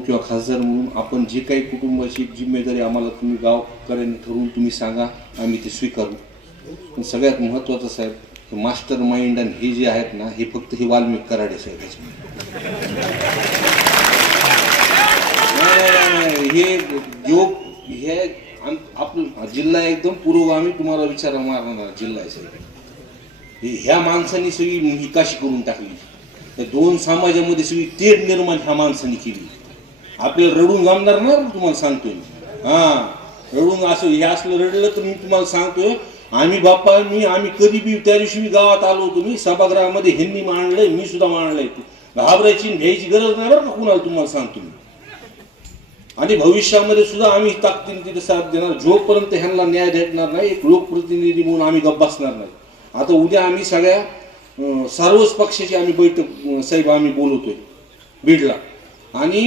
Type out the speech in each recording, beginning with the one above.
किंवा खासदार म्हणून आपण जे काही कुटुंबाची जिम्मेदारी आम्हाला तुम्ही गावकऱ्यांनी ठरवून तुम्ही सांगा आम्ही ते स्वीकारू. पण सगळ्यात महत्त्वाचं साहेब मास्टर माइंड आणि हे जे आहेत ना हे फक्त हे वाल्मिक कराडे साहेब नाही, हे योग हे आपण आपलं जिल्हा एकदम पुरोगामी तुम्हाला विचार मारणार जिल्हा आहे साहेब. हे- ह्या माणसांनी सगळी निकाशी करून टाकली. त्या दोन समाजामध्ये सगळी तेढ निर्माण ह्या माणसांनी केली. आपल्याला रडून जमणार ना तुम्हाला सांगतोय. हा रडून असं हे असलं रडलं तर मी तुम्हाला सांगतोय आम्ही बाप्पा मी आम्ही कधी बी त्या दिवशी मी गावात आलो होतो मी सभागृहामध्ये ह्यांनी मांडलंय मी सुद्धा मांडलंय. घाबरायची घ्यायची गरज नाही बरं का कुणाला तुम्हाला सांगतो मी. आणि भविष्यामध्ये सुद्धा आम्ही ताकदीने तिथे साथ देणार जोपर्यंत ह्यांना न्याय भेटणार नाही एक लोकप्रतिनिधी म्हणून आम्ही गप्प बसणार नाही. आता उद्या आम्ही सगळ्या सर्वच पक्षाची आम्ही बैठक साहेब आम्ही बोलवतोय बीडला. आणि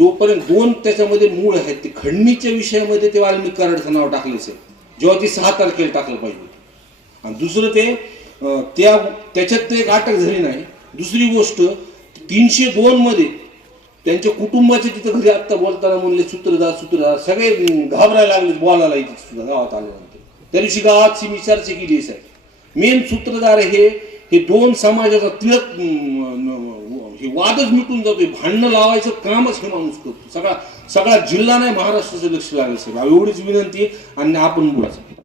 जोपर्यंत दोन त्याच्यामध्ये मूळ आहेत ते खंडणीच्या विषयामध्ये ते वाल्मिक कराडचं नाव टाकलेच आहे. जेव्हा ती सहा तारखेला टाकलं पाहिजे आणि दुसरं ते त्या त्याच्यात ते एक अटक झाली नाही. दुसरी गोष्ट तीनशे दोन मध्ये त्यांच्या कुटुंबाचे तिथं घरी आत्ता बोलताना म्हणले सूत्रधार सूत्रधार सगळे घाबरायला लागले बोलायला इथे सुद्धा गावात आल्यानंतर त्या दिवशी गावात मी चर्चा केली आहे साहेब. मेन सूत्रधार हे हे दोन समाजाचा तिळक हे वादच मिटून जातोय. भांडणं लावायचं कामच हे माणूस करतो. सगळा सगळा जिल्हा नाही महाराष्ट्राचं लक्ष लागेल साहेब. एवढीच विनंती आहे आणि आपण बोलायचं.